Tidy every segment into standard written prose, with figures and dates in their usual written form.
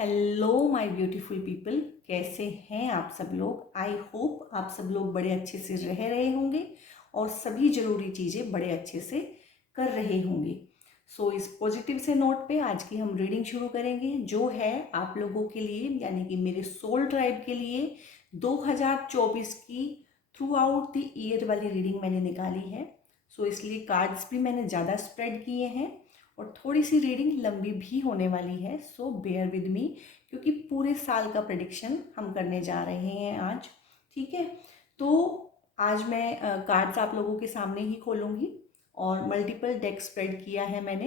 Hello my beautiful people, कैसे हैं आप सब लोग। आई होप आप सब लोग बड़े अच्छे से रह रहे होंगे और सभी ज़रूरी चीज़ें बड़े अच्छे से कर रहे होंगे। इस पॉजिटिव से नोट पे आज की हम रीडिंग शुरू करेंगे, जो है आप लोगों के लिए यानी कि मेरे सोल ट्राइब के लिए 2024 की थ्रू आउट द ईयर वाली रीडिंग मैंने निकाली है। इसलिए कार्ड्स भी मैंने ज़्यादा स्प्रेड किए हैं और थोड़ी सी रीडिंग लंबी भी होने वाली है। बेयर विद मी, क्योंकि पूरे साल का प्रेडिक्शन हम करने जा रहे हैं आज। ठीक है, तो आज मैं कार्ड्स आप लोगों के सामने ही खोलूँगी और मल्टीपल डेक स्प्रेड किया है मैंने।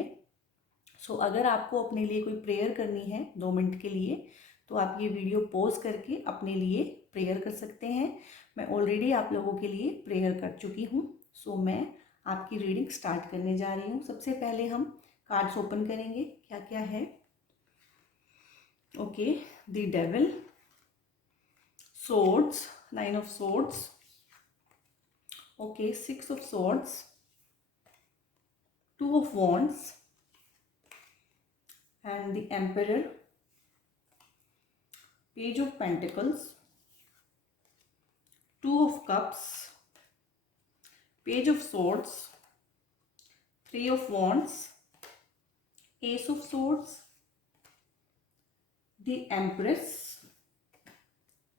अगर आपको अपने लिए कोई प्रेयर करनी है 2 मिनट के लिए, तो आप ये वीडियो पॉज करके अपने लिए प्रेयर कर सकते हैं। मैं ऑलरेडी आप लोगों के लिए प्रेयर कर चुकी हूँ। मैं आपकी रीडिंग स्टार्ट करने जा रही हूँ। सबसे पहले हम कार्ड्स ओपन करेंगे, क्या क्या है। Okay, the devil, swords, 9 of swords, okay, 6 of swords, 2 of wands, and the emperor, page of pentacles, 2 of cups, page of swords, 3 of wands, ace of swords, the empress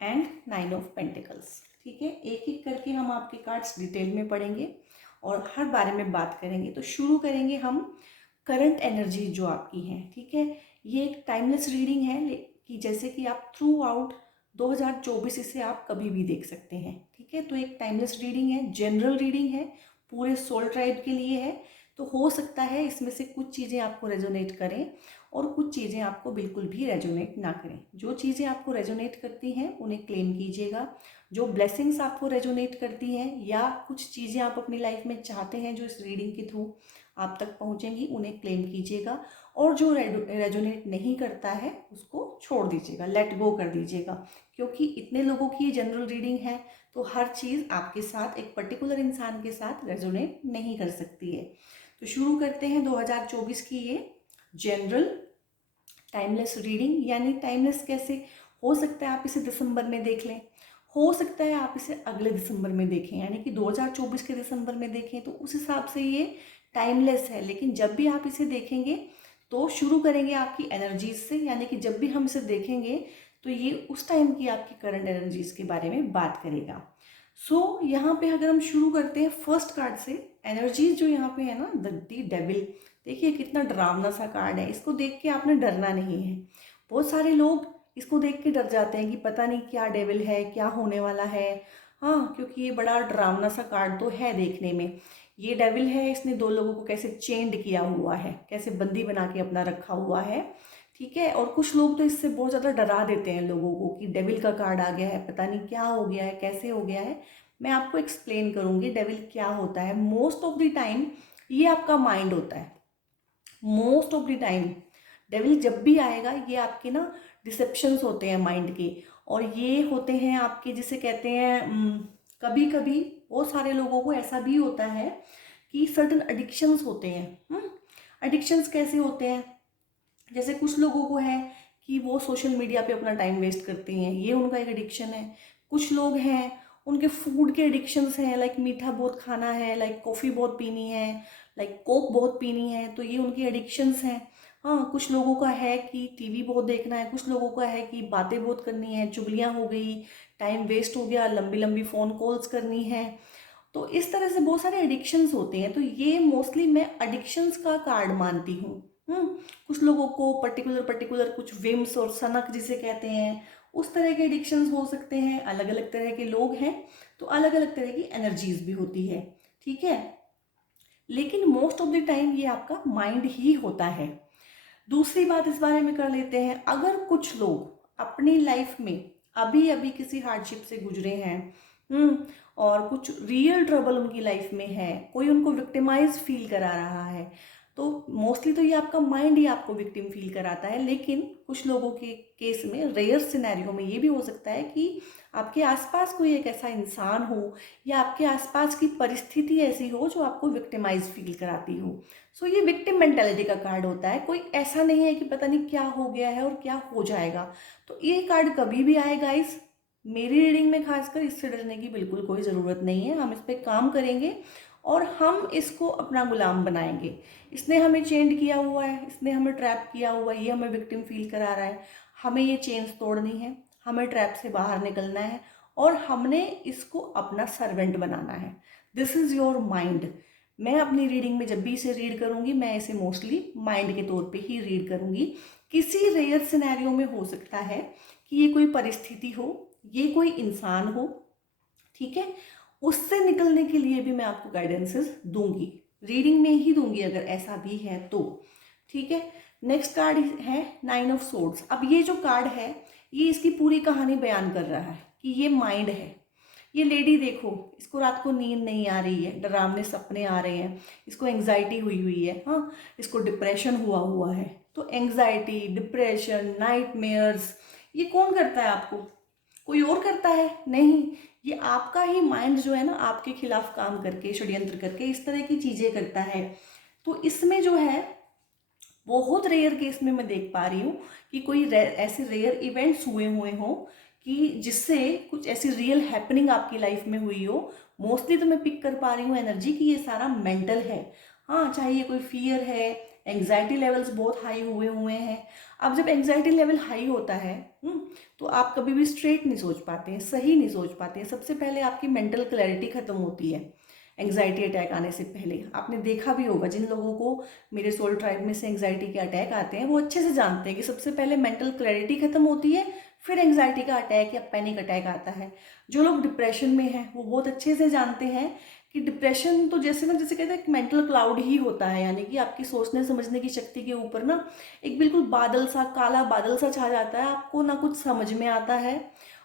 and 9 of pentacles. ठीक है, एक एक करके हम आपके cards detail में पढ़ेंगे और हर बारे में बात करेंगे। तो शुरू करेंगे हम करंट एनर्जी जो आपकी हैं। ठीक है, ये एक टाइमलेस रीडिंग है कि जैसे कि आप थ्रू आउट 2024 इसे आप कभी भी देख सकते हैं। ठीक है, तो एक टाइमलेस रीडिंग है, जनरल रीडिंग है, पूरे सोल ट्राइब के लिए है। तो हो सकता है इसमें से कुछ चीज़ें आपको रेजोनेट करें और कुछ चीज़ें आपको बिल्कुल भी रेजोनेट ना करें। जो चीज़ें आपको रेजोनेट करती हैं उन्हें क्लेम कीजिएगा। जो ब्लेसिंग्स आपको रेजोनेट करती हैं या कुछ चीज़ें आप अपनी लाइफ में चाहते हैं जो इस रीडिंग के थ्रू आप तक पहुंचेंगी, उन्हें क्लेम कीजिएगा। और जो रेजोनेट नहीं करता है उसको छोड़ दीजिएगा, लेट गो कर दीजिएगा। क्योंकि इतने लोगों की ये जनरल रीडिंग है, तो हर चीज़ आपके साथ, एक पर्टिकुलर इंसान के साथ रेजोनेट नहीं कर सकती है। तो शुरू करते हैं 2024 की ये जनरल टाइमलेस रीडिंग। यानी टाइमलेस कैसे हो सकता है, आप इसे दिसंबर में देख लें, हो सकता है आप इसे अगले दिसंबर में देखें, यानी कि 2024 के दिसंबर में देखें, तो उस हिसाब से ये टाइमलेस है। लेकिन जब भी आप इसे देखेंगे तो शुरू करेंगे आपकी एनर्जीज से, यानी कि जब भी हम इसे देखेंगे तो ये उस टाइम की आपकी करंट एनर्जीज के बारे में बात करेगा। यहाँ पे अगर हम शुरू करते हैं फर्स्ट कार्ड से, एनर्जीज जो यहाँ पे है ना, द डेविल। देखिए कितना डरावना सा कार्ड है, इसको देख के आपने डरना नहीं है। बहुत सारे लोग इसको देख के डर जाते हैं कि पता नहीं क्या डेविल है, क्या होने वाला है। हाँ, क्योंकि ये बड़ा डरावना सा कार्ड तो है देखने में। ये डेविल है, इसने 2 लोगों को कैसे चेंड किया हुआ है, कैसे बंदी बना के अपना रखा हुआ है। ठीक है, और कुछ लोग तो इससे बहुत ज़्यादा डरा देते हैं लोगों को कि डेविल का कार्ड आ गया है, पता नहीं क्या हो गया है, कैसे हो गया है। मैं आपको एक्सप्लेन करूँगी डेविल क्या होता है। मोस्ट ऑफ द टाइम ये आपका माइंड होता है। Most of the time devil जब भी आएगा, ये आपके ना डिसेप्शंस होते हैं माइंड के, और ये होते हैं आपके, जिसे कहते हैं कभी कभी बहुत सारे लोगों को ऐसा भी होता है कि सर्टन एडिक्शंस होते हैं। एडिक्शंस कैसे होते हैं, जैसे कुछ लोगों को है कि वो सोशल मीडिया पे अपना टाइम वेस्ट करते हैं, ये उनका एक एडिक्शन है। कुछ लोग हैं उनके फूड के एडिक्शंस हैं, लाइक मीठा बहुत खाना है, लाइक कॉफ़ी बहुत पीनी है, लाइक कोक बहुत पीनी है, तो ये उनकी एडिक्शंस हैं। हाँ, कुछ लोगों का है कि टीवी बहुत देखना है, कुछ लोगों का है कि बातें बहुत करनी है, चुगलियाँ हो गई, टाइम वेस्ट हो गया, लंबी लंबी फ़ोन कॉल्स करनी है। तो इस तरह से बहुत सारे एडिक्शंस होते हैं। तो ये मोस्टली मैं एडिक्शंस का कार्ड मानती हूँ। कुछ लोगों को पर्टिकुलर कुछ विम्स और सनक जिसे कहते हैं, उस तरह के एडिक्शंस हो सकते हैं। अलग अलग तरह के लोग हैं तो अलग अलग तरह की एनर्जीज भी होती है। ठीक है, लेकिन मोस्ट ऑफ द टाइम ये आपका माइंड ही होता है। दूसरी बात इस बारे में कर लेते हैं, अगर कुछ लोग अपनी लाइफ में अभी अभी किसी हार्डशिप से गुजरे हैं, और कुछ रियल ट्रबल उनकी लाइफ में है, कोई उनको विक्टिमाइज फील करा रहा है, तो मोस्टली तो ये आपका माइंड ही आपको विक्टिम फील कराता है, लेकिन कुछ लोगों के केस में, रेयर सिनेरियो में ये भी हो सकता है कि आपके आसपास कोई एक ऐसा इंसान हो या आपके आसपास की परिस्थिति ऐसी हो जो आपको विक्टिमाइज फील कराती हो। सो ये विक्टिम मेंटेलिटी का कार्ड होता है। कोई ऐसा नहीं है कि पता नहीं क्या हो गया है और क्या हो जाएगा। तो ये कार्ड कभी भी आए गाइस, मेरी रीडिंग में खासकर इससे डरने की बिल्कुल कोई ज़रूरत नहीं है। हम इस पर काम करेंगे और हम इसको अपना गुलाम बनाएंगे। इसने हमें चेंज किया हुआ है, इसने हमें ट्रैप किया हुआ है, ये हमें विक्टिम फील करा रहा है। हमें ये चेन्स तोड़नी है, हमें ट्रैप से बाहर निकलना है और हमने इसको अपना सर्वेंट बनाना है। This is your mind. मैं अपनी रीडिंग में जब भी इसे रीड करूँगी, मैं इसे मोस्टली माइंड के तौर पे ही रीड करूँगी। किसी रेयर सिनेरियो में हो सकता है कि ये कोई परिस्थिति हो, ये कोई इंसान हो, ठीक है, उससे निकलने के लिए भी मैं आपको गाइडेंसेस दूंगी, रीडिंग में ही दूंगी अगर ऐसा भी है तो, ठीक है। नेक्स्ट कार्ड है 9 ऑफ सोर्ड्स। अब ये जो कार्ड है ये इसकी पूरी कहानी बयान कर रहा है कि ये माइंड है। ये लेडी देखो, इसको रात को नींद नहीं आ रही है, डरावने सपने आ रहे हैं, इसको एंग्जाइटी हुई हुई है, हाँ, इसको डिप्रेशन हुआ हुआ है। तो एंग्जाइटी, डिप्रेशन, नाइटमेयर्स, ये कौन करता है आपको? कोई और करता है? नहीं, ये आपका ही माइंड जो है ना, आपके खिलाफ काम करके, षड्यंत्र करके इस तरह की चीज़ें करता है। तो इसमें जो है बहुत रेयर केस में मैं देख पा रही हूँ कि कोई ऐसे रेयर इवेंट्स हुए हों कि जिससे कुछ ऐसी रियल हैपनिंग आपकी लाइफ में हुई हो। मोस्टली तो मैं पिक कर पा रही हूँ एनर्जी कि ये सारा मेंटल है। हाँ, चाहे ये कोई फियर है, एंग्जाइटी लेवल्स बहुत हाई हुए हुए हैं। अब जब एंग्जाइटी लेवल हाई होता है तो आप कभी भी स्ट्रेट नहीं सोच पाते हैं, सही नहीं सोच पाते हैं। सबसे पहले आपकी मेंटल क्लैरिटी खत्म होती है एंग्जाइटी अटैक आने से पहले। आपने देखा भी होगा, जिन लोगों को मेरे सोल ट्राइब में से एंग्जाइटी के अटैक आते हैं वो अच्छे से जानते हैं कि सबसे पहले मेंटल क्लैरिटी खत्म होती है, फिर एंग्जाइटी का अटैक या पैनिक अटैक आता है। जो लोग डिप्रेशन में हैं वो बहुत अच्छे से जानते हैं कि डिप्रेशन तो जैसे कहते हैं एक मेंटल क्लाउड ही होता है, यानी कि आपकी सोचने समझने की शक्ति के ऊपर ना एक बिल्कुल बादल सा, काला बादल सा छा जाता है। आपको ना कुछ समझ में आता है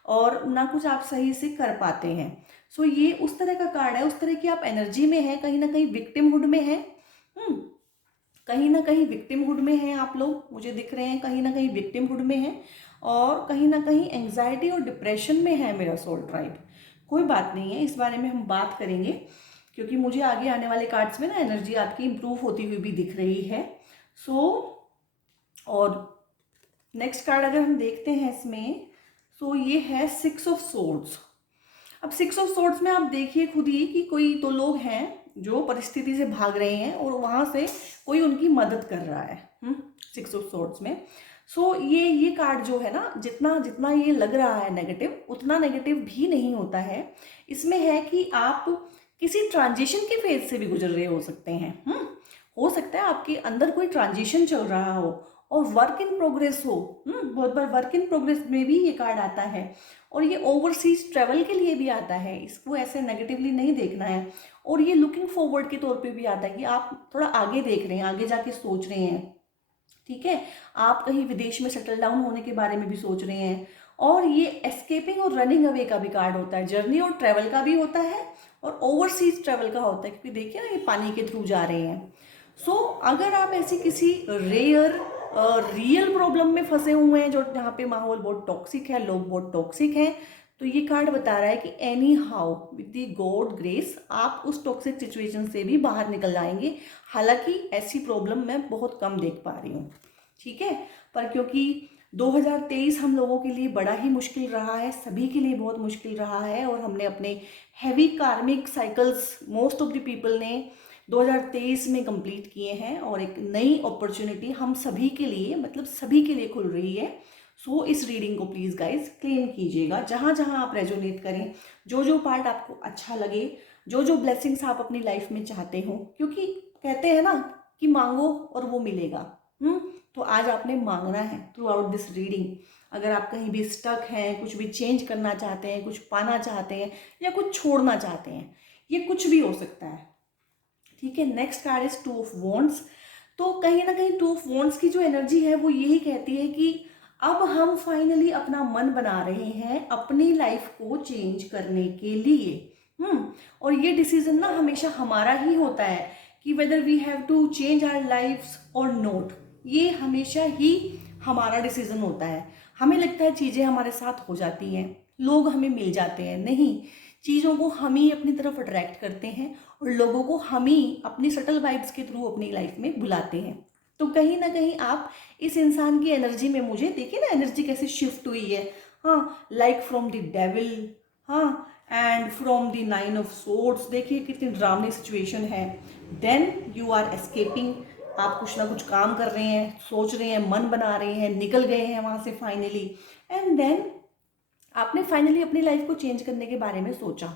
और ना कुछ आप सही से कर पाते हैं। सो ये उस तरह का कार्ड है, उस तरह की आप एनर्जी में है, कहीं ना कहीं विक्टिमहुड में है। कहीं ना कहीं विक्टिमहुड में है आप लोग, मुझे दिख रहे हैं कहीं ना कहीं विक्टिमहुड में है और कहीं ना कहीं एंग्जाइटी और डिप्रेशन में है मेरा सोल ट्राइब। कोई बात नहीं है, इस बारे में हम बात करेंगे क्योंकि मुझे आगे आने वाले कार्ड्स में ना एनर्जी आपकी इंप्रूव होती हुई भी दिख रही है। और नेक्स्ट कार्ड अगर हम देखते हैं इसमें, ये है 6 ऑफ सोर्ड्स। अब 6 ऑफ सोर्ड्स में आप देखिए खुद ही कि कोई तो लोग हैं जो परिस्थिति से भाग रहे हैं और वहां से कोई उनकी मदद कर रहा है 6 ऑफ सोर्ड्स में। ये कार्ड जो है ना, जितना जितना ये लग रहा है नेगेटिव, उतना नेगेटिव भी नहीं होता है। इसमें है कि आप किसी ट्रांजिशन के फेज से भी गुजर रहे हो सकते हैं। हो सकता है आपके अंदर कोई ट्रांजिशन चल रहा हो और वर्क इन प्रोग्रेस हो। बहुत बार वर्क इन प्रोग्रेस में भी ये कार्ड आता है और ये ओवरसीज ट्रेवल के लिए भी आता है, इसको ऐसे नेगेटिवली नहीं देखना है। और ये लुकिंग फॉरवर्ड के तौर पे भी आता है कि आप थोड़ा आगे देख रहे हैं, आगे जाके सोच रहे हैं, ठीक है, आप कहीं विदेश में सेटल डाउन होने के बारे में भी सोच रहे हैं। और ये एस्केपिंग और रनिंग अवे का भी कार्ड होता है, जर्नी और ट्रेवल का भी होता है और ओवरसीज ट्रेवल का होता है, क्योंकि देखिए ना ये पानी के थ्रू जा रहे हैं। अगर आप ऐसी किसी रेयर रियल प्रॉब्लम में फंसे हुए हैं जो जहाँ पे माहौल बहुत टॉक्सिक है, लोग बहुत टॉक्सिक हैं, तो ये कार्ड बता रहा है कि any how with the God grace आप उस टॉक्सिक सिचुएशन से भी बाहर निकल जाएंगे। हालांकि ऐसी प्रॉब्लम मैं बहुत कम देख पा रही हूँ, ठीक है, पर क्योंकि 2023 हम लोगों के लिए बड़ा ही मुश्किल रहा है, सभी के लिए बहुत मुश्किल रहा है और हमने अपने हैवी कार्मिक cycles most of the people ने 2023 में कंप्लीट किए हैं और एक नई अपॉर्चुनिटी हम सभी के लिए, मतलब सभी के लिए खुल रही है। इस रीडिंग को प्लीज़ गाइज क्लेम कीजिएगा, जहाँ जहाँ आप रेजोनेट करें, जो जो पार्ट आपको अच्छा लगे, जो जो ब्लेसिंग्स आप अपनी लाइफ में चाहते हो, क्योंकि कहते हैं ना कि मांगो और वो मिलेगा। तो आज आपने मांगना है थ्रू आउट दिस रीडिंग। अगर आप कहीं भी स्टक हैं, कुछ भी चेंज करना चाहते हैं, कुछ पाना चाहते हैं या कुछ छोड़ना चाहते हैं, ये कुछ भी हो सकता है, ठीक है। Next card is 2 of wands. तो कहीं ना कहीं 2 ऑफ वॉन्ड्स की जो एनर्जी है वो यही कहती है कि अब हम फाइनली अपना मन बना रहे हैं अपनी लाइफ को चेंज करने के लिए। और ये डिसीजन ना हमेशा हमारा ही होता है कि कि whether we have to change our lives और नॉट, ये हमेशा ही हमारा डिसीजन होता है। हमें लगता है चीज़ें हमारे साथ हो जाती हैं, लोग हमें मिल जाते हैं, नहीं, चीज़ों को हम ही अपनी तरफ अट्रैक्ट करते हैं और लोगों को हम ही अपनी सटल वाइब्स के थ्रू अपनी लाइफ में बुलाते हैं। तो कहीं ना कहीं आप इस इंसान की एनर्जी में, मुझे देखिए ना एनर्जी कैसे शिफ्ट हुई है, हाँ, लाइक फ्रॉम द डेविल, हाँ, and from the 9 of swords, देखिए कितनी ड्रामनी सिचुएशन है। देन यू आर एस्केपिंग, आप कुछ ना कुछ काम कर रहे हैं, सोच रहे हैं, मन बना रहे हैं, निकल गए हैं वहाँ से फाइनली, एंड देन आपने फाइनली अपनी लाइफ को चेंज करने के बारे में सोचा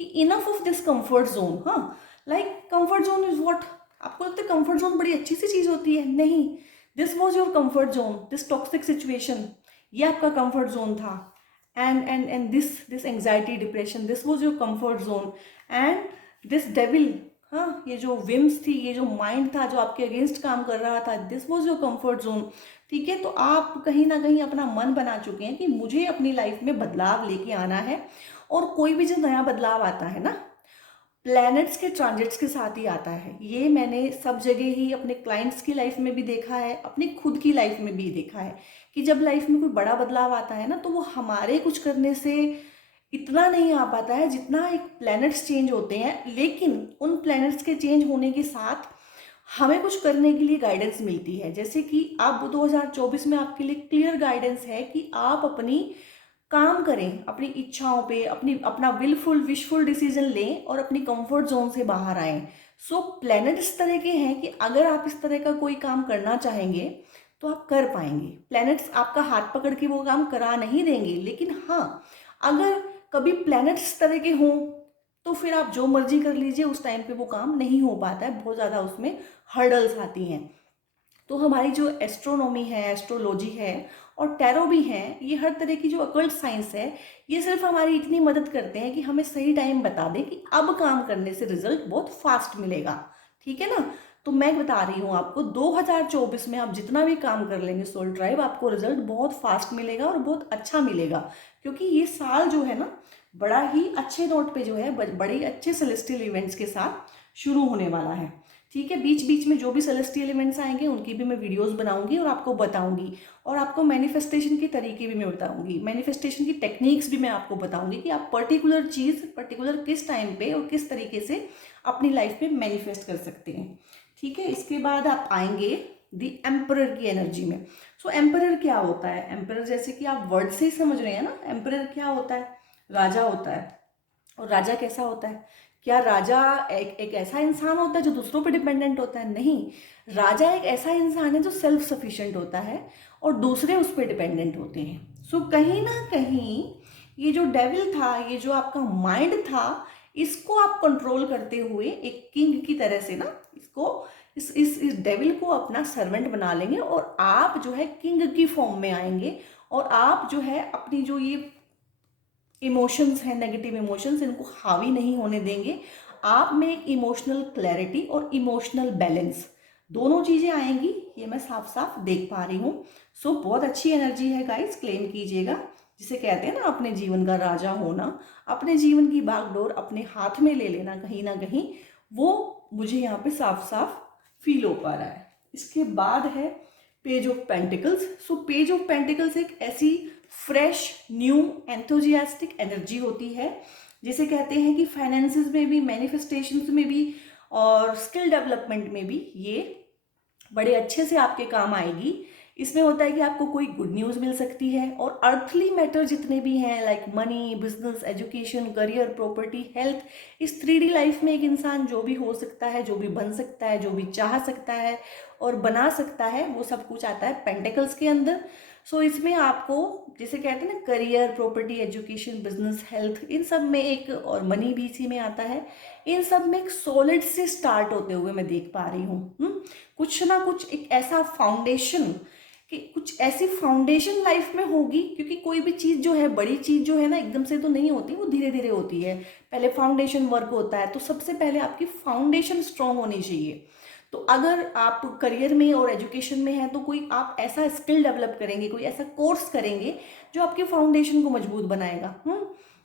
कि enough of this comfort zone, हाँ, like comfort zone is what, आपको लगता है कंफर्ट जोन बड़ी अच्छी सी चीज़ होती है, नहीं, this was your comfort zone, this toxic situation, ये आपका कंफर्ट जोन था, and this anxiety depression, this was your comfort zone, and this devil, हाँ, ये जो विम्स थी, ये जो माइंड था जो आपके अगेंस्ट काम कर रहा था, this was your comfort zone. ठीक है, तो आप कहीं ना कहीं अपना मन बना चुके हैं कि मुझे अपनी लाइफ में बदलाव लेके आना है, और कोई भी जो नया बदलाव आता है ना, प्लैनेट्स के ट्रांजिट्स के साथ ही आता है। ये मैंने सब जगह ही अपने क्लाइंट्स की लाइफ में भी देखा है, अपनी खुद की लाइफ में भी देखा है कि जब लाइफ में कोई बड़ा बदलाव आता है ना, तो वो हमारे कुछ करने से इतना नहीं आ पाता है जितना एक प्लैनेट्स चेंज होते हैं, लेकिन उन प्लैनेट्स के चेंज होने के साथ हमें कुछ करने के लिए गाइडेंस मिलती है। जैसे कि अब 2024 में आपके लिए क्लियर गाइडेंस है कि आप अपनी काम करें, अपनी इच्छाओं पे, अपना विलफुल विशफुल डिसीजन लें और अपनी कंफर्ट जोन से बाहर आएं। सो प्लैनेट इस तरह के हैं कि अगर आप इस तरह का कोई काम करना चाहेंगे तो आप कर पाएंगे। प्लैनेट्स आपका हाथ पकड़ के वो काम करा नहीं देंगे, लेकिन हाँ, अगर कभी प्लैनेट्स इस तरह के हों तो फिर आप जो मर्जी कर लीजिए, उस टाइम पे वो काम नहीं हो पाता है, बहुत ज़्यादा उसमें हर्डल्स आती हैं। तो हमारी जो एस्ट्रोनॉमी है, एस्ट्रोलॉजी है और टैरो भी हैं, ये हर तरह की जो अकल्ट साइंस है, ये सिर्फ हमारी इतनी मदद करते हैं कि हमें सही टाइम बता दें कि अब काम करने से रिजल्ट बहुत फास्ट मिलेगा। ठीक है ना, तो मैं बता रही हूँ आपको 2024 में आप जितना भी काम कर लेंगे सोल ट्राइब, आपको रिजल्ट बहुत फास्ट मिलेगा और बहुत अच्छा मिलेगा, क्योंकि ये साल जो है ना बड़ा ही अच्छे नोट पे जो है, बड़े ही अच्छे सेलेस्टियल इवेंट्स के साथ शुरू होने वाला है। ठीक है, बीच बीच में जो भी सेलेस्टियल इवेंट्स आएंगे उनकी भी मैं वीडियोस बनाऊंगी और आपको बताऊंगी, और आपको मैनिफेस्टेशन के तरीके भी मैं बताऊंगी, मैनिफेस्टेशन की टेक्निक्स भी मैं आपको बताऊंगी कि आप पर्टिकुलर चीज़ पर्टिकुलर किस टाइम पे और किस तरीके से अपनी लाइफ में मैनिफेस्ट कर सकते हैं। ठीक है, इसके बाद आप आएंगे दी एम्परर की एनर्जी में। सो एम्परर क्या होता है? एम्परर जैसे कि आप वर्ड से ही समझ रहे हैं ना, एम्परर क्या होता है? राजा होता है। और राजा कैसा होता है? क्या राजा एक ऐसा इंसान होता है जो दूसरों पर डिपेंडेंट होता है? नहीं, राजा एक ऐसा इंसान है जो सेल्फ सफिशिएंट होता है और दूसरे उस पर डिपेंडेंट होते हैं। सो कहीं ना कहीं ये जो डेविल था, ये जो आपका माइंड था, इसको आप कंट्रोल करते हुए एक किंग की तरह से ना, इसको इस डेविल को अपना सर्वेंट बना लेंगे और आप जो है किंग की फॉर्म में आएंगे, और आप जो है अपनी जो ये इमोशंस हैं, नेगेटिव इमोशंस, इनको हावी नहीं होने देंगे। आप में एक इमोशनल क्लैरिटी और इमोशनल बैलेंस, दोनों चीज़ें आएंगी, ये मैं साफ साफ देख पा रही हूँ। सो बहुत अच्छी एनर्जी है गाइस, क्लेम कीजिएगा। जिसे कहते हैं ना अपने जीवन का राजा होना, अपने जीवन की बागडोर अपने हाथ में ले लेना कहीं ना कहीं, वो मुझे यहाँ पे साफ साफ फील हो पा रहा है। इसके बाद है page of pentacles. So page of pentacles एक ऐसी फ्रेश, न्यू, एंथुजियास्टिक एनर्जी होती है, जिसे कहते हैं कि फाइनेंसेस में भी, मैनिफेस्टेशंस में भी और स्किल डेवलपमेंट में भी ये बड़े अच्छे से आपके काम आएगी। इसमें होता है कि आपको कोई गुड न्यूज़ मिल सकती है, और अर्थली मैटर जितने भी हैं like money, business, education, career, property, health, इस 3D लाइफ में एक इंसान जो भी हो सकता है, जो भी बन सकता है, जो भी चाह सकता है और बना सकता है, वो सब कुछ आता है पेंटिकल्स के अंदर। सो इसमें आपको, जिसे कहते हैं ना career, property, education, business, health, इन सब में एक, और मनी भी इसी में आता है, इन सब में एक सॉलिड से स्टार्ट होते हुए मैं देख पा रही हूँ। कुछ ना कुछ एक ऐसा फाउंडेशन, कि कुछ ऐसी फाउंडेशन लाइफ में होगी, क्योंकि कोई भी चीज़ जो है, बड़ी चीज़ जो है ना, एकदम से तो नहीं होती, वो धीरे धीरे होती है। पहले फाउंडेशन वर्क होता है, तो सबसे पहले आपकी फाउंडेशन स्ट्रांग होनी चाहिए। तो अगर आप करियर में और एजुकेशन में हैं, तो कोई आप ऐसा स्किल डेवलप करेंगे, कोई ऐसा कोर्स करेंगे जो आपके फाउंडेशन को मजबूत बनाएगा।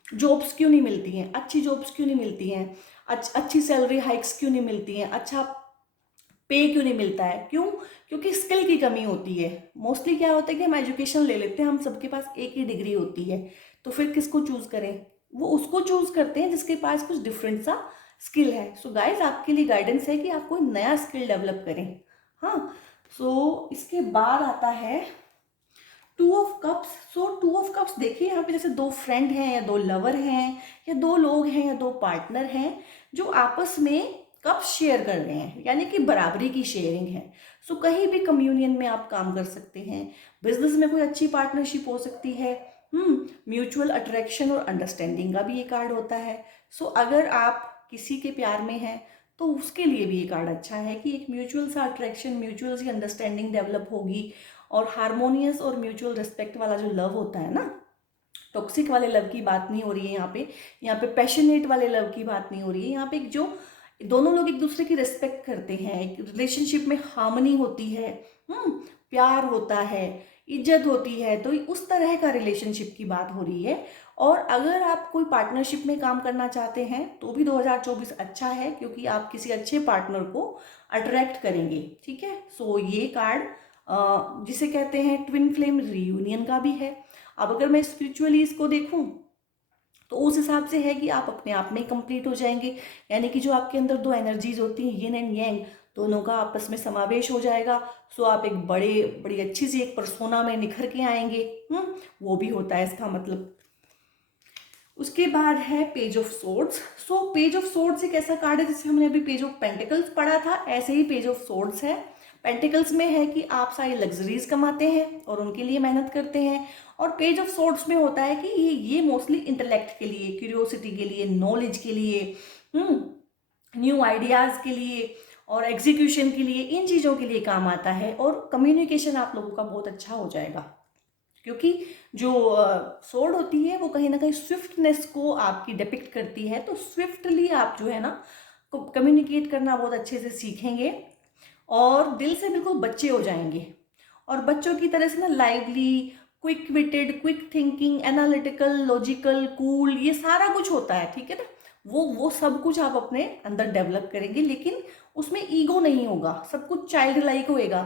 जॉब्स क्यों नहीं मिलती हैं? अच्छी जॉब्स क्यों नहीं मिलती हैं? अच्छी सैलरी हाइक्स क्यों नहीं मिलती हैं? अच्छा पे क्यों नहीं मिलता है? क्यों? क्योंकि स्किल की कमी होती है। मोस्टली क्या होता है कि हम एजुकेशन ले लेते हैं, हम सबके पास एक ही डिग्री होती है, तो फिर किसको चूज करें? वो उसको चूज करते हैं जिसके पास कुछ डिफरेंट सा स्किल है। सो गाइज, आपके लिए गाइडेंस है कि आप कोई नया स्किल डेवलप करें। हाँ, सो इसके बाद आता है two of cups. So two of cups देखिए, यहाँ पे जैसे दो फ्रेंड हैं या दो लवर हैं या दो लोग हैं या दो पार्टनर हैं जो आपस में कप शेयर कर रहे हैं, यानी कि बराबरी की शेयरिंग है। सो कहीं भी कम्युनियन में आप काम कर सकते हैं। बिजनेस में कोई अच्छी पार्टनरशिप हो सकती है। म्यूचुअल अट्रैक्शन और अंडरस्टैंडिंग का भी ये कार्ड होता है। सो अगर आप किसी के प्यार में हैं तो उसके लिए भी ये कार्ड अच्छा है कि एक म्यूचुअल सा अट्रैक्शन, म्यूचुअल सी अंडरस्टैंडिंग डेवलप होगी। और हारमोनियस और म्यूचुअल रिस्पेक्ट वाला जो लव होता है ना, टॉक्सिक वाले लव की बात नहीं हो रही है यहाँ पे पैशनेट वाले लव की बात नहीं हो रही है। यहाँ पे एक जो दोनों लोग एक दूसरे की रिस्पेक्ट करते हैं, एक रिलेशनशिप में हार्मनी होती है, प्यार होता है, इज्जत होती है, तो उस तरह का रिलेशनशिप की बात हो रही है। और अगर आप कोई पार्टनरशिप में काम करना चाहते हैं तो भी 2024 अच्छा है, क्योंकि आप किसी अच्छे पार्टनर को अट्रैक्ट करेंगे। ठीक है, सो ये कार्ड जिसे कहते हैं ट्विन फ्लेम रीयूनियन का भी है। अब अगर मैं स्पिरिचुअली इसको देखूं तो उस हिसाब से है कि आप अपने आप में कंप्लीट हो जाएंगे, यानी कि जो आपके अंदर दो एनर्जीज होती हैं, यिन एंड यांग, दोनों का आपस में समावेश हो जाएगा। सो आप एक बड़ी अच्छी सी एक पर्सोना में निखर के आएंगे। वो भी होता है इसका मतलब। उसके बाद है page of swords. So page of swords एक ऐसा कार्ड है, जैसे हमने अभी पेज ऑफ पेंटिकल्स पढ़ा था, ऐसे ही पेज ऑफ सोर्ड्स है। पेंटिकल्स में है कि आप सारी लग्जरीज कमाते हैं और उनके लिए मेहनत करते हैं, और पेज ऑफ सोर्ड्स में होता है कि ये मोस्टली इंटेलेक्ट के लिए, क्यूरियोसिटी के लिए, नॉलेज के लिए, न्यू आइडियाज के लिए और एग्जीक्यूशन के लिए, इन चीज़ों के लिए काम आता है। और कम्युनिकेशन आप लोगों का बहुत अच्छा हो जाएगा, क्योंकि जो सोर्ड होती है वो कहीं ना कहीं स्विफ्टनेस को आपकी डिपिक्ट करती है। तो स्विफ्टली आप जो है ना कम्युनिकेट करना बहुत अच्छे से सीखेंगे और दिल से बिल्कुल बच्चे हो जाएंगे। और बच्चों की तरह से ना lively, quick witted, quick thinking, analytical, logical, cool, ये सारा कुछ होता है। ठीक है ना, वो सब कुछ आप अपने अंदर डेवलप करेंगे, लेकिन उसमें ईगो नहीं होगा, सब कुछ चाइल्ड लाइक होएगा।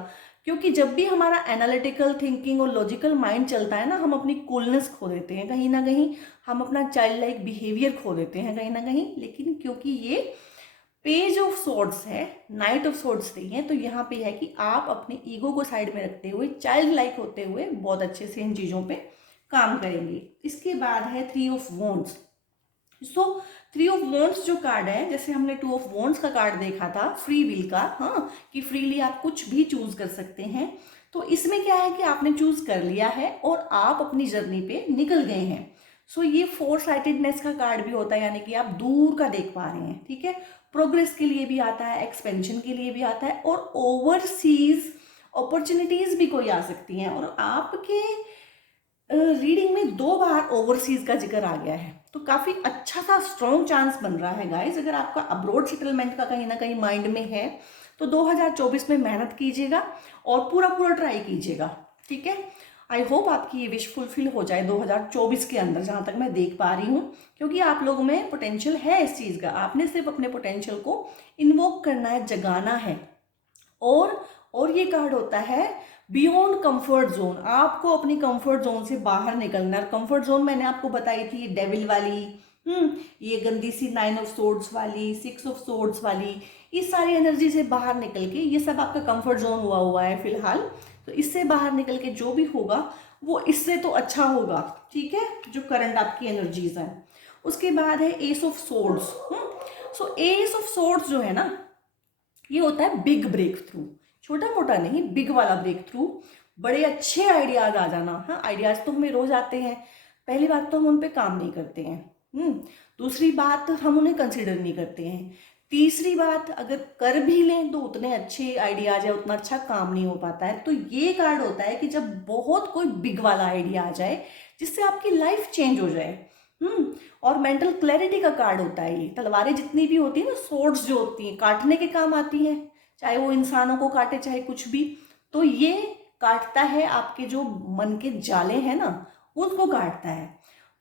क्योंकि जब भी हमारा एनालिटिकल थिंकिंग और लॉजिकल माइंड चलता है ना, हम अपनी कूलनेस खो देते हैं कहीं ना कहीं, हम अपना चाइल्ड लाइक बिहेवियर खो देते हैं कहीं ना कहीं। लेकिन क्योंकि ये पेज ऑफ सोर्ड्स है, नाइट ऑफ सोर्ड्स नहीं है, तो यहाँ पे है कि आप अपने ईगो को साइड में रखते हुए, चाइल्ड लाइक होते हुए बहुत अच्छे से इन चीज़ों पे काम करेंगे। इसके बाद है three of wands. So three of wands जो कार्ड है, जैसे हमने टू ऑफ वॉन्ड्स का कार्ड देखा था फ्री विल का, हाँ, कि फ्रीली आप कुछ भी चूज कर सकते हैं, तो इसमें क्या है कि आपने चूज कर लिया है और आप अपनी जर्नी पे निकल गए हैं। सो ये फोर साइटेडनेस का कार्ड भी होता है, यानी कि आप दूर का देख पा रहे हैं। ठीक है, प्रोग्रेस के लिए भी आता है, एक्सपेंशन के लिए भी आता है, और ओवरसीज अपॉर्चुनिटीज भी कोई आ सकती हैं। और आपके रीडिंग में 2 बार ओवरसीज का जिक्र आ गया है, तो काफी अच्छा सा स्ट्रॉन्ग चांस बन रहा है गाइस। अगर आपका अब्रोड सेटलमेंट का कहीं ना कहीं माइंड में है तो 2024 में मेहनत कीजिएगा और पूरा ट्राई कीजिएगा। ठीक है, आई होप आपकी ये विश फुलफिल हो जाए 2024 के अंदर, जहां तक मैं देख पा रही हूँ, क्योंकि आप लोगों में पोटेंशियल है इस चीज का। आपने सिर्फ अपने पोटेंशियल को इन्वोक करना है, जगाना है। और ये कार्ड होता है बियॉन्ड कंफर्ट जोन। आपको अपनी कंफर्ट जोन से बाहर निकलना है। कंफर्ट जोन मैंने आपको बताई थी, डेविल वाली, ये गंदी सी 9 ऑफ सोर्ड्स वाली, 6 ऑफ सोर्ड्स वाली, इस सारी एनर्जी से बाहर निकल के, ये सब आपका कंफर्ट जोन हुआ है फिलहाल, तो इससे बाहर निकल के जो भी होगा वो इससे तो अच्छा होगा। ठीक है, जो करंट आपकी एनर्जीज है। उसके बाद है S of swords. So S of swords जो है ना, ये होता है बिग ब्रेक थ्रू, छोटा मोटा नहीं, बिग वाला ब्रेक थ्रू, बड़े अच्छे आइडियाज आ जाना। हाँ, आइडियाज तो हमें रोज आते हैं, पहली बात तो हम उन पे काम नहीं करते हैं, दूसरी बात हम उन्हें कंसिडर नहीं करते हैं, तीसरी बात अगर कर भी लें तो उतने अच्छे आइडियाज या उतना अच्छा काम नहीं हो पाता है। तो ये कार्ड होता है कि जब बहुत कोई बिग वाला आइडिया आ जाए जिससे आपकी लाइफ चेंज हो जाए। और मेंटल क्लैरिटी का कार्ड होता है ये। तलवारें जितनी भी होती है ना, सोर्ड्स जो होती हैं, काटने के काम आती हैं, चाहे वो इंसानों को काटे चाहे कुछ भी, तो ये काटता है आपके जो मन के जाले हैं ना, उनको काटता है।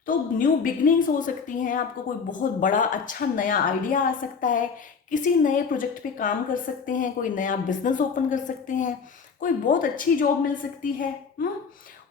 तो न्यू बिगनिंग्स हो सकती हैं, आपको कोई बहुत बड़ा अच्छा नया आइडिया आ सकता है, किसी नए प्रोजेक्ट पे काम कर सकते हैं, कोई नया बिजनेस ओपन कर सकते हैं, कोई बहुत अच्छी जॉब मिल सकती है।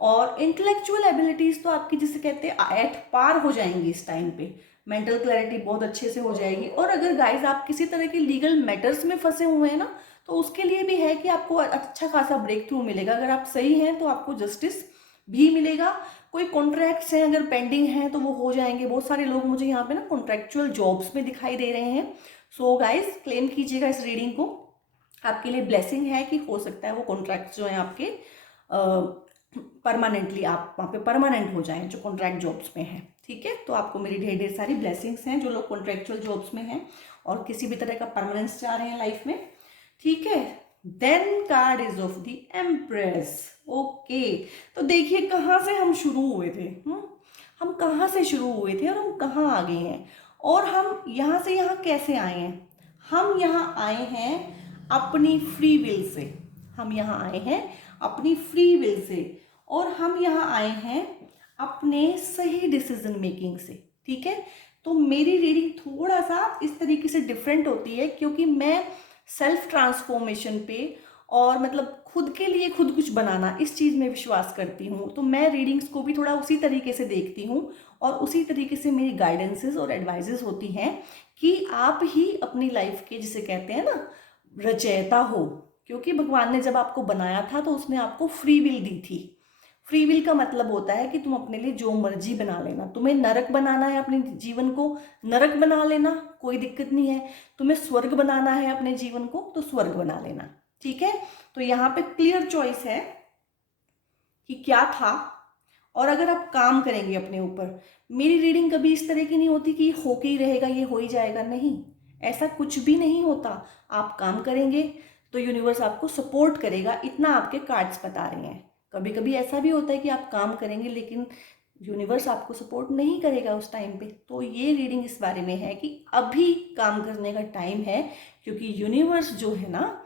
और इंटेलेक्चुअल एबिलिटीज तो आपकी जिसे कहते हैं एट पार हो जाएंगी इस टाइम पे, मेंटल क्लैरिटी बहुत अच्छे से हो जाएगी। और अगर गाइज आप किसी तरह के लीगल मैटर्स में फंसे हुए हैं ना, तो उसके लिए भी है कि आपको अच्छा खासा ब्रेक थ्रू मिलेगा। अगर आप सही हैं तो आपको जस्टिस भी मिलेगा। कोई कॉन्ट्रैक्ट्स हैं अगर पेंडिंग हैं तो वो हो जाएंगे। बहुत सारे लोग मुझे यहाँ पे ना कॉन्ट्रैक्चुअल जॉब्स में दिखाई दे रहे हैं। सो गाइज क्लेम कीजिएगा इस रीडिंग को, आपके लिए ब्लेसिंग है कि हो सकता है वो कॉन्ट्रैक्ट जो हैं आपके परमानेंटली आप वहाँ पे परमानेंट हो जाएं जो कॉन्ट्रैक्ट जॉब्स में हैं। ठीक है, तो आपको मेरी ढेर ढेर सारी ब्लेसिंग्स हैं जो लोग कॉन्ट्रैक्चुअल जॉब्स में हैं और किसी भी तरह का परमानेंस चाह रहे हैं लाइफ में। ठीक है, then card is of the empress. Okay, तो देखिए कहाँ से हम शुरू हुए थे। हम कहाँ से शुरू हुए थे और हम कहाँ आ गए हैं, और हम यहाँ से यहाँ कैसे आए हैं। हम यहाँ आए हैं अपनी फ्री विल से। हम यहाँ आए हैं अपनी फ्री विल से, और हम यहाँ आए हैं अपने सही डिसीजन मेकिंग से। ठीक है, तो मेरी रीडिंग थोड़ा सा इस तरीके से डिफरेंट होती है क्योंकि मैं सेल्फ ट्रांसफॉर्मेशन पे और मतलब खुद के लिए खुद कुछ बनाना इस चीज़ में विश्वास करती हूँ। तो मैं रीडिंग्स को भी थोड़ा उसी तरीके से देखती हूँ और उसी तरीके से मेरी गाइडेंसेस और एडवाइजेस होती हैं कि आप ही अपनी लाइफ के जिसे कहते हैं ना रचयिता हो। क्योंकि भगवान ने जब आपको बनाया था तो उसने आपको फ्री विल दी थी। फ्री विल का मतलब होता है कि तुम अपने लिए जो मर्जी बना लेना। तुम्हें नरक बनाना है अपने जीवन को, नरक बना लेना, कोई दिक्कत नहीं है। तुम्हें स्वर्ग बनाना है अपने जीवन को तो स्वर्ग बना लेना। ठीक है, तो यहाँ पे क्लियर चॉइस है कि क्या था, और अगर आप काम करेंगे अपने ऊपर। मेरी रीडिंग कभी इस तरह की नहीं होती कि होके ही रहेगा, ये हो ही जाएगा, नहीं, ऐसा कुछ भी नहीं होता। आप काम करेंगे तो यूनिवर्स आपको सपोर्ट करेगा, इतना आपके कार्ड्स बता रहे हैं। कभी कभी ऐसा भी होता है कि आप काम करेंगे लेकिन यूनिवर्स आपको सपोर्ट नहीं करेगा उस टाइम पे। तो ये रीडिंग इस बारे में है कि अभी काम करने का टाइम है, क्योंकि यूनिवर्स जो है ना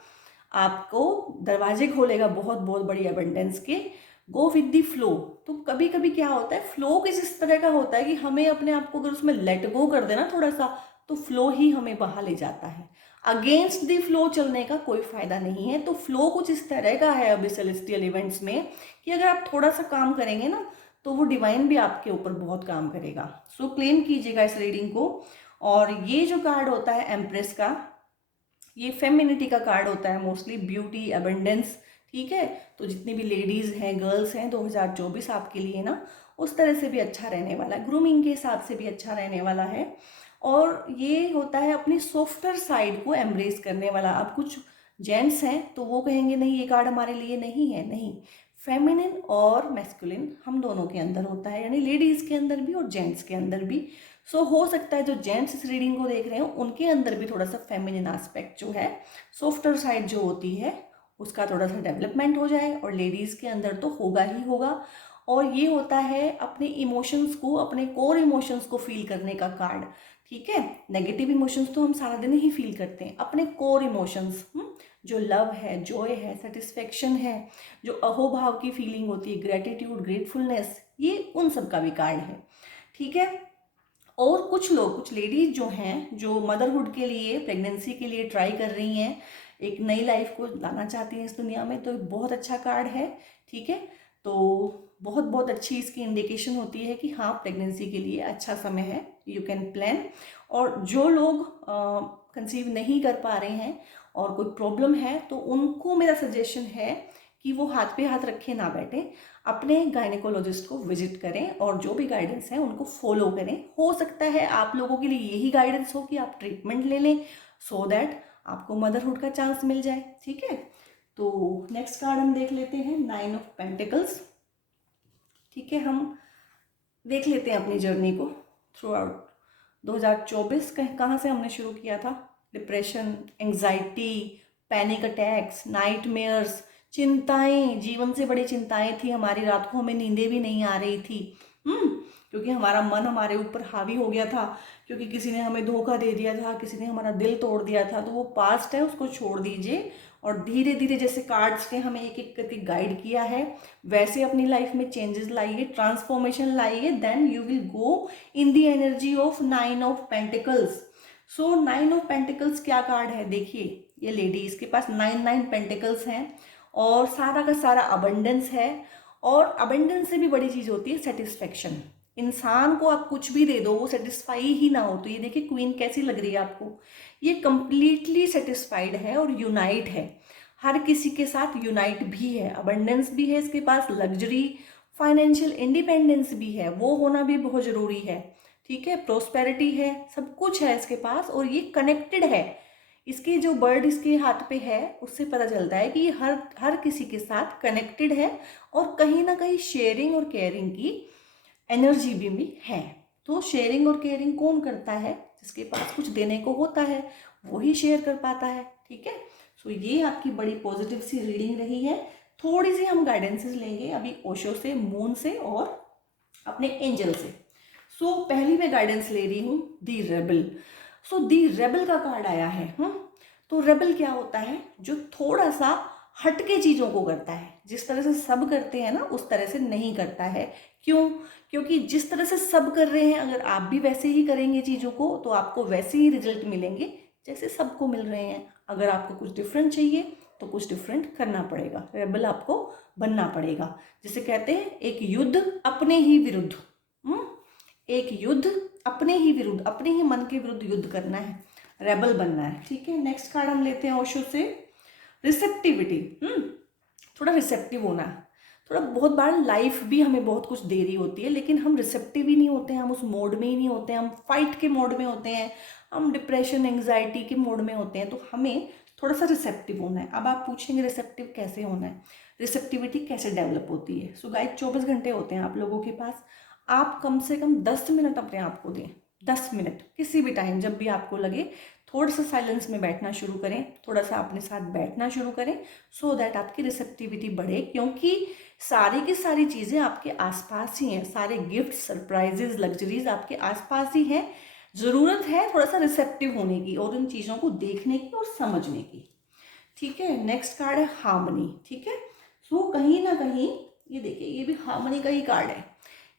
आपको दरवाजे खोलेगा बहुत बहुत बड़ी अबंडेंस के। Go with the flow. तो कभी कभी क्या होता है, फ्लो किस इस तरह का होता है कि हमें अपने आप को अगर उसमें लेट गो कर देना थोड़ा सा, तो फ्लो ही हमें बहा ले जाता है। अगेंस्ट द फ्लो चलने का कोई फायदा नहीं है। तो फ्लो कुछ इस तरह का है अभी सेलेस्टियल इवेंट्स में कि अगर आप थोड़ा सा काम करेंगे ना तो वो डिवाइन भी आपके ऊपर बहुत काम करेगा। सो क्लेम कीजिएगा इस रीडिंग को। और ये जो कार्ड होता है एम्प्रेस का, ये फेमिनिटी का कार्ड होता है, मोस्टली ब्यूटी अबंडेंस। ठीक है, तो जितनी भी लेडीज़ हैं, गर्ल्स हैं, 2024 आपके लिए ना उस तरह से भी अच्छा रहने वाला है, ग्रूमिंग के हिसाब से भी अच्छा रहने वाला है। और ये होता है अपनी सॉफ्टर साइड को एम्ब्रेस करने वाला। अब कुछ जेंट्स हैं तो वो कहेंगे नहीं ये कार्ड हमारे लिए नहीं है। नहीं, फेमिनिन और मैस्कुलिन हम दोनों के अंदर होता है, यानी लेडीज़ के अंदर भी और जेंट्स के अंदर भी। सो हो सकता है जो जेंट्स इस रीडिंग को देख रहे हो उनके अंदर भी थोड़ा सा फेमिनिन एस्पेक्ट जो है, सॉफ्टर साइड जो होती है, उसका थोड़ा सा डेवलपमेंट हो जाए, और लेडीज़ के अंदर तो होगा ही होगा। और ये होता है अपने इमोशंस को, अपने कोर इमोशंस को फील करने का कार्ड। ठीक है, नेगेटिव इमोशंस तो हम सारा दिन ही फील करते हैं, अपने कोर इमोशंस जो लव है, जॉय है, सेटिस्फेक्शन है, जो अहोभाव की फीलिंग होती है, ग्रेटिट्यूड, ग्रेटफुलनेस, ये उन सब का भी कार्ड है। ठीक है, और कुछ लोग, कुछ लेडीज जो हैं जो मदरहुड के लिए, प्रेगनेंसी के लिए ट्राई कर रही हैं, एक नई लाइफ को लाना चाहती हैं इस दुनिया में, तो बहुत अच्छा कार्ड है। ठीक है, तो बहुत बहुत अच्छी इसकी इंडिकेशन होती है कि हाँ प्रेगनेंसी के लिए अच्छा समय है, यू कैन प्लान। और जो लोग कंसीव नहीं कर पा रहे हैं और कोई प्रॉब्लम है तो उनको मेरा सजेशन है कि वो हाथ पे हाथ रखे ना बैठे, अपने गायनेकोलॉजिस्ट को विजिट करें और जो भी गाइडेंस है उनको फॉलो करें। हो सकता है आप लोगों के लिए यही गाइडेंस हो कि आप ट्रीटमेंट ले लें सो दैट आपको मदरहुड का चांस मिल जाए। ठीक है, तो नेक्स्ट कार्ड हम देख लेते हैं, 9 ऑफ पेंटिकल्स। ठीक है, हम देख लेते हैं अपनी जर्नी को थ्रू आउट 2024 कहाँ से हमने शुरू किया था। Depression, anxiety, panic attacks, nightmares, चिंताएं, जीवन से बड़ी चिंताएं थी हमारी, रात को हमें नींदें भी नहीं आ रही थी। क्योंकि हमारा मन हमारे ऊपर हावी हो गया था, क्योंकि किसी ने हमें धोखा दे दिया था, किसी ने हमारा दिल तोड़ दिया था। तो वो पास्ट है, उसको छोड़ दीजिए और धीरे धीरे जैसे कार्ड्स ने हमें एक एक करके गाइड किया है वैसे अपनी लाइफ में चेंजेस लाइए, ट्रांसफॉर्मेशन लाइए, then you will go in the energy of 9 of pentacles. So 9 of pentacles क्या कार्ड है, देखिए ये लेडी, इसके पास 9 पेंटिकल्स हैं और सारा का सारा अबंडेंस है। और अबंडेंस से भी बड़ी चीज़ होती है सेटिस्फेक्शन। इंसान को आप कुछ भी दे दो वो सेटिस्फाई ही ना हो। तो ये देखिए क्वीन कैसी लग रही है आपको, ये कंप्लीटली सेटिस्फाइड है और यूनाइट है, हर किसी के साथ यूनाइट भी है, अबंडेंस भी है इसके पास, लग्जरी, फाइनेंशियल इंडिपेंडेंस भी है, वो होना भी बहुत ज़रूरी है, ठीक है, प्रोस्पेरिटी है, सब कुछ है इसके पास। और ये कनेक्टेड है, इसके जो बर्ड इसके हाथ पे है उससे पता चलता है कि ये हर हर किसी के साथ कनेक्टेड है और कहीं ना कहीं शेयरिंग और केयरिंग की एनर्जी भी है। तो शेयरिंग और केयरिंग कौन करता है, जिसके पास कुछ देने को होता है वही शेयर कर पाता है, ठीक है। सो ये आपकी बड़ी पॉजिटिव सी रीडिंग रही है। थोड़ी सी हम गाइडेंसेस लेंगे अभी ओशो से, मून से और अपने एंजल से। सो पहली मैं गाइडेंस ले रही हूँ दी रेबल। सो दी रेबल का कार्ड आया है। तो रेबल क्या होता है, जो थोड़ा सा हटके चीज़ों को करता है, जिस तरह से सब करते हैं ना उस तरह से नहीं करता है। क्यों? क्योंकि जिस तरह से सब कर रहे हैं अगर आप भी वैसे ही करेंगे चीज़ों को तो आपको वैसे ही रिजल्ट मिलेंगे जैसे सबको मिल रहे हैं। अगर आपको कुछ डिफरेंट चाहिए तो कुछ डिफरेंट करना पड़ेगा, रेबल आपको बनना पड़ेगा। जिसे कहते हैं एक युद्ध अपने ही विरुद्ध। एक युद्ध अपने ही विरुद्ध, अपने ही मन के विरुद्ध युद्ध करना है, रेबल बनना है, ठीक है। नेक्स्ट कार्ड हम लेते हैं ओशो से, रिसेप्टिविटी। थोड़ा रिसेप्टिव होना है। थोड़ा बहुत बार लाइफ भी हमें बहुत कुछ दे रही होती है लेकिन हम रिसेप्टिव ही नहीं होते हैं, हम उस मोड में ही नहीं होते हैं, हम फाइट के मोड में होते हैं, हम डिप्रेशन एंग्जाइटी के मोड में होते हैं। तो हमें थोड़ा सा रिसेप्टिव होना है। अब आप पूछेंगे रिसेप्टिव कैसे होना है, रिसेप्टिविटी कैसे डेवलप होती है। सो गाइस 24 घंटे होते हैं आप लोगों के पास, आप कम से कम 10 मिनट अपने आप को दें। 10 मिनट किसी भी टाइम जब भी आपको लगे थोड़ा सा साइलेंस में बैठना शुरू करें, थोड़ा सा अपने साथ बैठना शुरू करें सो दैट आपकी रिसेप्टिविटी बढ़े। क्योंकि सारी की सारी चीज़ें आपके आसपास ही हैं, सारे गिफ्ट, सरप्राइजेज, लग्जरीज आपके आसपास ही हैं। ज़रूरत है थोड़ा सा रिसेप्टिव होने की और उन चीज़ों को देखने की और समझने की, ठीक है। नेक्स्ट कार्ड है हार्मनी, ठीक है। सो कहीं ना कहीं ये देखिए ये भी हार्मनी का ही कार्ड है।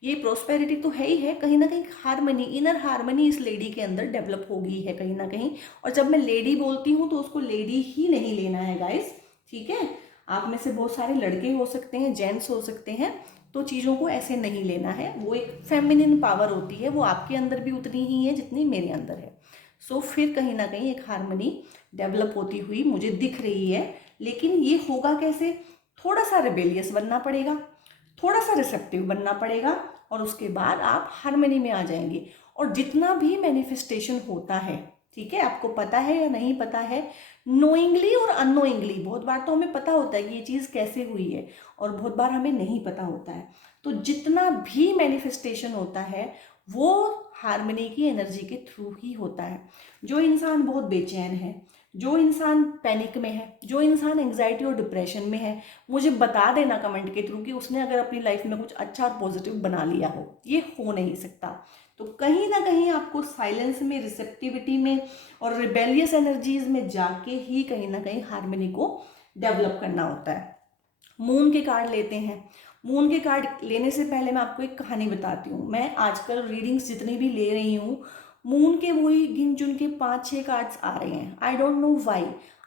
ये प्रोस्पेरिटी तो है ही है, कहीं ना कहीं हार्मनी, इनर हार्मनी इस लेडी के अंदर डेवलप हो गई है कहीं ना कहीं। और जब मैं लेडी बोलती हूँ तो उसको लेडी ही नहीं लेना है गाइस, ठीक है। आप में से बहुत सारे लड़के हो सकते हैं, जेंट्स हो सकते हैं, तो चीज़ों को ऐसे नहीं लेना है। वो एक फेमिनिन पावर होती है, वो आपके अंदर भी उतनी ही है जितनी मेरे अंदर है। सो फिर कहीं ना कहीं एक हार्मनी डेवलप होती हुई मुझे दिख रही है। लेकिन ये होगा कैसे, थोड़ा सा रिबेलियस बनना पड़ेगा, थोड़ा सा रिसेप्टिव बनना पड़ेगा और उसके बाद आप हार्मनी में आ जाएंगे। और जितना भी मैनिफेस्टेशन होता है, ठीक है, आपको पता है या नहीं पता है, नोइंगली और अननोइंगली, बहुत बार तो हमें पता होता है कि ये चीज़ कैसे हुई है और बहुत बार हमें नहीं पता होता है। तो जितना भी मैनिफेस्टेशन होता है वो हार्मनी की एनर्जी के थ्रू ही होता है। जो इंसान बहुत बेचैन है, जो इंसान पैनिक में है, जो इंसान एंग्जाइटी और डिप्रेशन में है, मुझे बता देना कमेंट के थ्रू कि उसने अगर अपनी लाइफ में कुछ अच्छा और पॉजिटिव बना लिया हो। ये हो नहीं सकता। तो कहीं ना कहीं आपको साइलेंस में, रिसेप्टिविटी में और रिबेलियस एनर्जीज में जाके ही कहीं ना कहीं हार्मनी को डेवलप करना होता है। मून के कार्ड लेते हैं। मून के कार्ड लेने से पहले मैं आपको एक कहानी बताती हूँ। मैं आजकल रीडिंग्स जितनी भी ले रही हूँ, मून के वही गिन चुन के 5-6 कार्ड्स आ रहे हैं। I don't know why.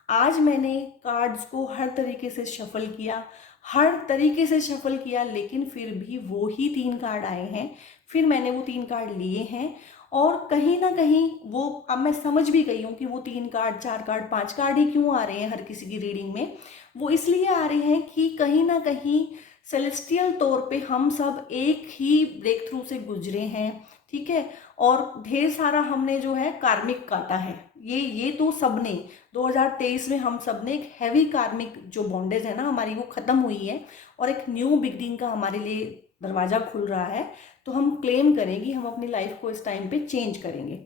आज मैंने कार्ड्स को हर तरीके से शफल किया, हर तरीके से शफल किया, लेकिन फिर भी वो ही 3 कार्ड आए हैं। फिर मैंने वो 3 कार्ड लिए हैं और कहीं ना कहीं वो, अब मैं समझ भी गई हूँ कि वो 3 कार्ड, 4 कार्ड, 5 कार्ड ही क्यों आ रहे हैं हर किसी की रीडिंग में। वो इसलिए आ रहे हैं कि कहीं ना कहीं सेलेस्टियल तौर पे हम सब एक ही ब्रेक थ्रू से गुजरे हैं, ठीक है। और ढेर सारा हमने जो है कार्मिक काटा है। ये तो सबने 2023 में हम सब ने एक हैवी कार्मिक जो बॉन्डेज है ना हमारी, वो खत्म हुई है और एक न्यू बिगनिंग का हमारे लिए दरवाजा खुल रहा है। तो हम क्लेम करेंगे, हम अपनी लाइफ को इस टाइम पे चेंज करेंगे।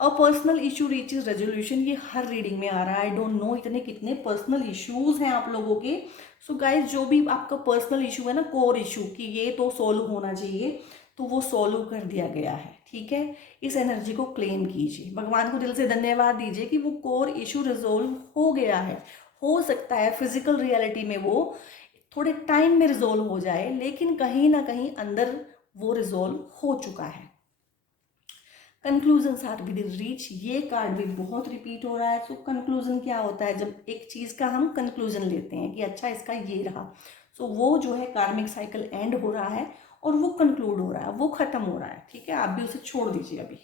A personal issue reaches resolution, ये हर रीडिंग में आ रहा है। आई डोंट नो इतने कितने पर्सनल इश्यूज हैं आप लोगों के। सो गाइज जो भी आपका पर्सनल इशू है ना, कोर इशू कि ये तो सोल्व होना चाहिए, तो वो सोल्व कर दिया गया है, ठीक है। इस एनर्जी को क्लेम कीजिए, भगवान को दिल से धन्यवाद दीजिए कि वो कोर इशू रिजोल्व हो गया है। हो सकता है फिजिकल रियलिटी में वो थोड़े टाइम में रिजोल्व हो जाए, लेकिन कहीं ना कहीं अंदर वो रिजोल्व हो चुका है। Conclusions are within reach, ये कार्ड भी बहुत रिपीट हो रहा है। सो कंक्लूजन क्या होता है, जब एक चीज़ का हम कंक्लूजन लेते हैं कि अच्छा इसका ये रहा, सो वो जो है कार्मिक साइकिल एंड हो रहा है और वो कंक्लूड हो रहा है, वो खत्म हो रहा है, ठीक है, आप भी उसे छोड़ दीजिए अभी।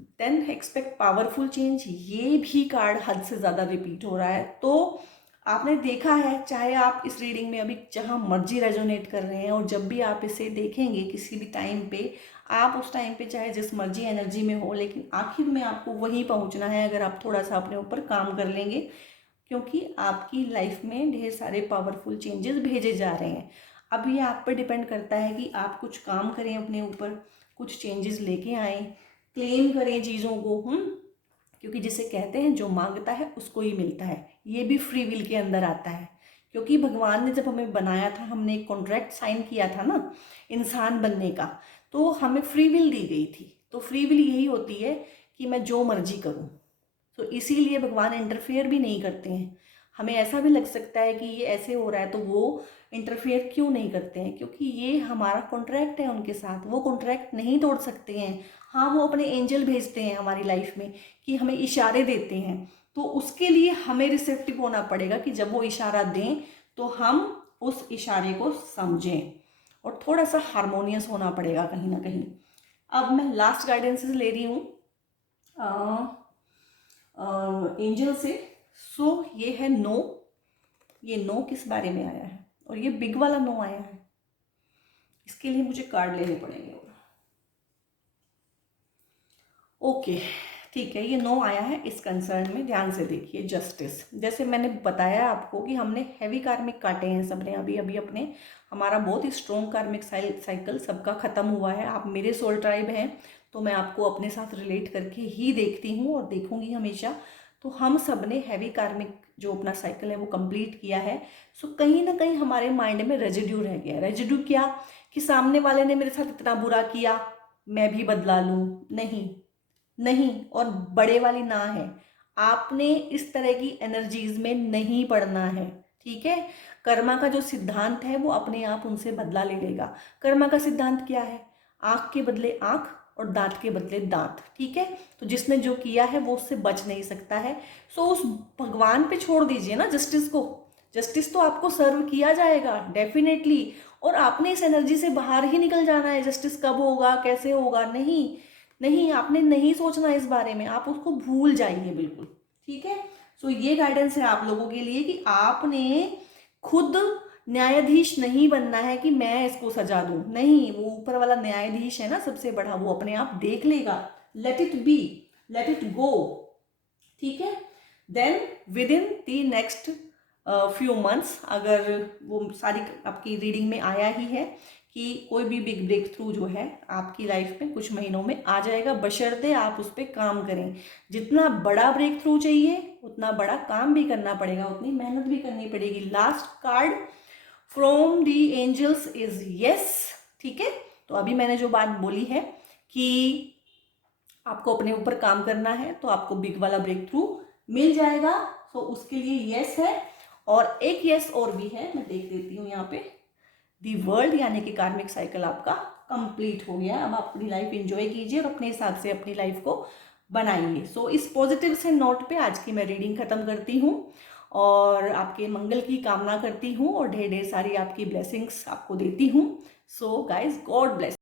देन एक्सपेक्ट पावरफुल चेंज, ये भी कार्ड हद से ज़्यादा रिपीट हो रहा है। तो आपने देखा है, चाहे आप इस रीडिंग में अभी जहाँ मर्जी रेजोनेट कर रहे हैं और जब भी आप इसे देखेंगे किसी भी टाइम पे, आप उस टाइम पे चाहे जिस मर्जी एनर्जी में हो, लेकिन आखिर में आपको वहीं पहुंचना है अगर आप थोड़ा सा अपने ऊपर काम कर लेंगे, क्योंकि आपकी लाइफ में ढेर सारे पावरफुल चेंजेस भेजे जा रहे हैं। अब ये आप पर डिपेंड करता है कि आप कुछ काम करें अपने ऊपर, कुछ चेंजेस लेके आएँ, क्लेम करें चीज़ों को, क्योंकि जिसे कहते हैं जो मांगता है उसको ही मिलता है, ये भी फ्री विल के अंदर आता है। क्योंकि भगवान ने जब हमें बनाया था, हमने एक कॉन्ट्रैक्ट साइन किया था ना इंसान बनने का, तो हमें फ्री विल दी गई थी। तो फ्री विल यही होती है कि मैं जो मर्जी करूं। तो इसीलिए भगवान इंटरफेयर भी नहीं करते हैं। हमें ऐसा भी लग सकता है कि ये ऐसे हो रहा है तो वो इंटरफेयर क्यों नहीं करते हैं, क्योंकि ये हमारा कॉन्ट्रैक्ट है उनके साथ, वो कॉन्ट्रैक्ट नहीं तोड़ सकते हैं। हाँ, वो अपने एंजल भेजते हैं हमारी लाइफ में कि हमें इशारे देते हैं, तो उसके लिए हमें रिसेप्टिव होना पड़ेगा कि जब वो इशारा दें तो हम उस इशारे को समझें, और थोड़ा सा हारमोनियस होना पड़ेगा कहीं ना कहीं। अब मैं लास्ट गाइडेंसेस ले रही हूँ एंजल से। सो ये है नो, ये नो किस बारे में आया है, और ये बिग वाला नो आया है, इसके लिए मुझे कार्ड लेने पड़ेंगे। ओके, ठीक है, ये नो आया है इस कंसर्न में, ध्यान से देखिए। जस्टिस, जैसे मैंने बताया आपको कि हमने हैवी कार्मिक काटे हैं सबने अभी अभी अपने, हमारा बहुत ही स्ट्रॉन्ग कार्मिक साइकिल सबका खत्म हुआ है। आप मेरे सोल ट्राइब हैं तो मैं आपको अपने साथ रिलेट करके ही देखती हूँ और देखूंगी हमेशा। तो हम सब ने हैवी कार्मिक जो अपना साइकिल है वो कंप्लीट किया है। सो कहीं ना कहीं हमारे माइंड में रेजिड्यू रह गया। रेजिड्यू क्या, कि सामने वाले ने मेरे साथ इतना बुरा किया, मैं भी बदला लूँ, नहीं नहीं, और बड़े वाली ना है, आपने इस तरह की एनर्जीज में नहीं पड़ना है, ठीक है। कर्मा का जो सिद्धांत है वो अपने आप उनसे बदला ले लेगा। कर्मा का सिद्धांत क्या है, आंख के बदले आंख और दांत के बदले दांत, ठीक है। तो जिसने जो किया है वो उससे बच नहीं सकता है। सो उस भगवान पे छोड़ दीजिए ना जस्टिस को। जस्टिस तो आपको सर्व किया जाएगा डेफिनेटली, और आपने इस एनर्जी से बाहर ही निकल जाना है। जस्टिस कब होगा, कैसे होगा, नहीं नहीं, आपने नहीं सोचना इस बारे में, आप उसको भूल जाइए बिल्कुल, ठीक है। सो ये गाइडेंस है आप लोगों के लिए कि आपने खुद न्यायाधीश नहीं बनना है कि मैं इसको सजा दूं, नहीं, वो ऊपर वाला न्यायाधीश है ना सबसे बड़ा, वो अपने आप देख लेगा। Let it be, let it go, ठीक है। Then within the next few months, अगर वो सारी आपकी रीडिंग में आया ही है कि कोई भी बिग ब्रेक थ्रू जो है आपकी लाइफ में कुछ महीनों में आ जाएगा, बशर्ते आप उस पर काम करें। जितना बड़ा ब्रेक थ्रू चाहिए उतना बड़ा काम भी करना पड़ेगा, उतनी मेहनत भी करनी पड़ेगी। Last card from the angels is yes, ठीक है। तो अभी मैंने जो बात बोली है कि आपको अपने ऊपर काम करना है तो आपको बिग वाला ब्रेक थ्रू मिल जाएगा। तो उसके लिए यस है, और एक यस और भी है, मैं देख देती हूँ यहाँ पे। दी वर्ल्ड, यानी कि कार्मिक साइकिल आपका कंप्लीट हो गया। अब आप अपनी लाइफ एंजॉय कीजिए और अपने हिसाब से अपनी लाइफ को बनाइए। सो इस पॉजिटिव से नोट पे आज की मैं रीडिंग खत्म करती हूँ और आपके मंगल की कामना करती हूँ और ढेर ढेर सारी आपकी ब्लेसिंग्स आपको देती हूँ। So guys, God bless.